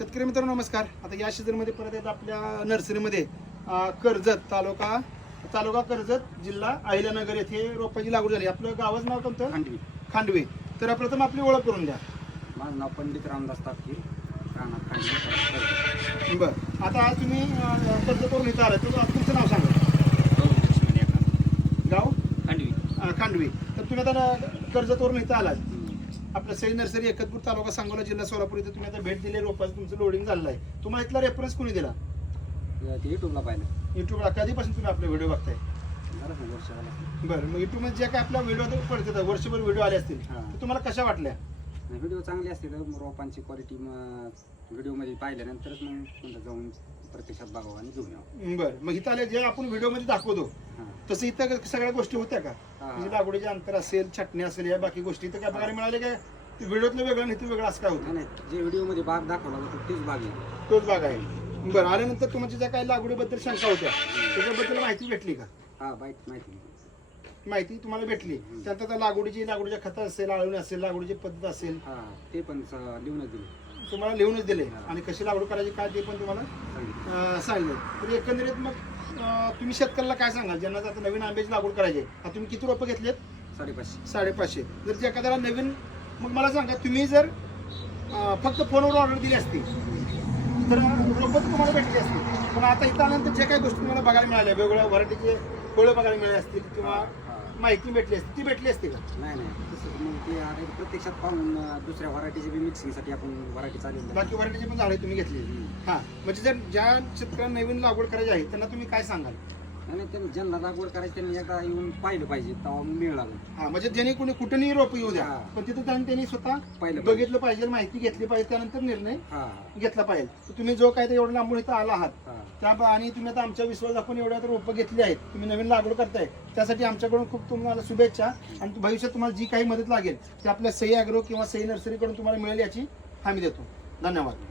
शेतकरी मित्रांनो नमस्कार. आता या सीझनमध्ये परत येत आपल्या नर्सरीमध्ये कर्जत तालुका कर्जत जिल्हा अहिल्यानगर येथे रोपाची लागवड झाली. आपलं गावाचं नाव कोणतं? खांडवे. तर प्रथम आपली ओळख करून द्या. माझं नाव पंडित रामदास तापकीर, राहणार खांडवे. बरं, आता आज तुम्ही कर्जतवरून इथं आलाय, तर तुमचं नाव सांगा. गाव खांडवे. तर तुम्ही आता कर्जतवरून इथं आलात. आपलं सई नर्सरी एकतपूर तालुका सांगोला जिल्हा सोलापूर इथे तुम्ही आता भेट दिली, रोपाचं तुमचं लोडिंग झालेलं आहे. तुम्हाला इथला रेफरन्स कोणी दिला? युट्यूबला पाहिलं. युट्यूबला कधीपासून तुम्ही आपले व्हिडिओ बघताय? वर्ष झालं. बरं, मग युट्यूबमध्ये जे काय आपला व्हिडिओ पडतात वर्षभर व्हिडिओ आले असतील, तर तुम्हाला कशा वाटल्या? व्हिडिओ चांगले असतील, रोपांची क्वालिटी व्हिडिओमध्ये पाहिल्यानंतरच मग जाऊन प्रत्यक्षात बघावं आणि घेऊन यावं. बरं, मग इथं आले जे आपण व्हिडिओमध्ये दाखवतो तसं इथं सगळ्या गोष्टी होत्या का? म्हणजे लागवडीचे अंतर असेल, छटणी असेल, या बाकी गोष्टी इथं काय बघायला मिळाले काय? व्हिडिओतलं वेगळं आणि इथं वेगळं असं काय होतं? नाही, जे व्हिडिओमध्ये बाग दाखवला होता तेच बाग आहे. तोच बाग आहे. बरं, आल्यानंतर तुमच्या ज्या काही लागवडीबद्दल शंका होत्या त्याच्याबद्दल माहिती भेटली का? माहिती तुम्हाला भेटली. त्यानंतर लागवडीच्या खतं असेल, आळवणी असेल, लागवडीची पद्धत असेल, ते पण लिहूनच दिले. तुम्हाला लिहूनच दिले आणि कशी लागवड करायची काय ते पण तुम्हाला सांगितलं. तर एकंदरीत मग तुम्ही शेतकऱ्याला काय सांगाल ज्यांना आता नवीन आंब्याची लागवड करायची? आता तुम्ही किती रोपं घेतलेत? 550. जर एखाद्याला नवीन, मग मला सांगा, तुम्ही जर फक्त फोनवर ऑर्डर दिली असती तर रोपं तुम्हाला भेटली असती. पण आता इथं आल्यानंतर जे काही गोष्टी तुम्हाला बघायला मिळाल्या, वेगवेगळ्या व्हरायटीचे फळं बघायला मिळाले असतील किंवा माहिती भेटली असती, ती भेटली असते का? नाही, तसं मग ते आता प्रत्यक्षात पाहून दुसऱ्या व्हरायटीचे बी मिक्सिंगसाठी आपण व्हरायटी चालेल. बाकी व्हरायटीचे पण झाडे तुम्ही घेतली. म्हणजे जर ज्या शेतकऱ्यांना नवीन लागवड करायची आहे त्यांना तुम्ही काय सांगाल? आणि त्यांनी ज्यांना लागवड करायची त्यांनी एकदा येऊन पाहिलं पाहिजे, तेव्हा मिळालं. म्हणजे ज्यांनी कोणी कुठेही रोप येऊ द्या, पण तिथं त्यांनी स्वतः बघितलं पाहिजे, माहिती घेतली पाहिजे, त्यानंतर निर्णय घेतला पाहिजे. तुम्ही जो काय ते एवढं लांबून इथं आला आहात त्या, आणि तुम्ही आता आमच्या विश्वास दाखवून एवढ्या रोपं घेतली आहेत, तुम्ही नवीन लागवड करताय, त्यासाठी आमच्याकडून खूप तुम्हाला शुभेच्छा. आणि भविष्यात तुम्हाला जी काही मदत लागेल ती आपल्या सई ॲग्रो किंवा सई नर्सरीकडून तुम्हाला मिळेल याची हमी देतो. धन्यवाद.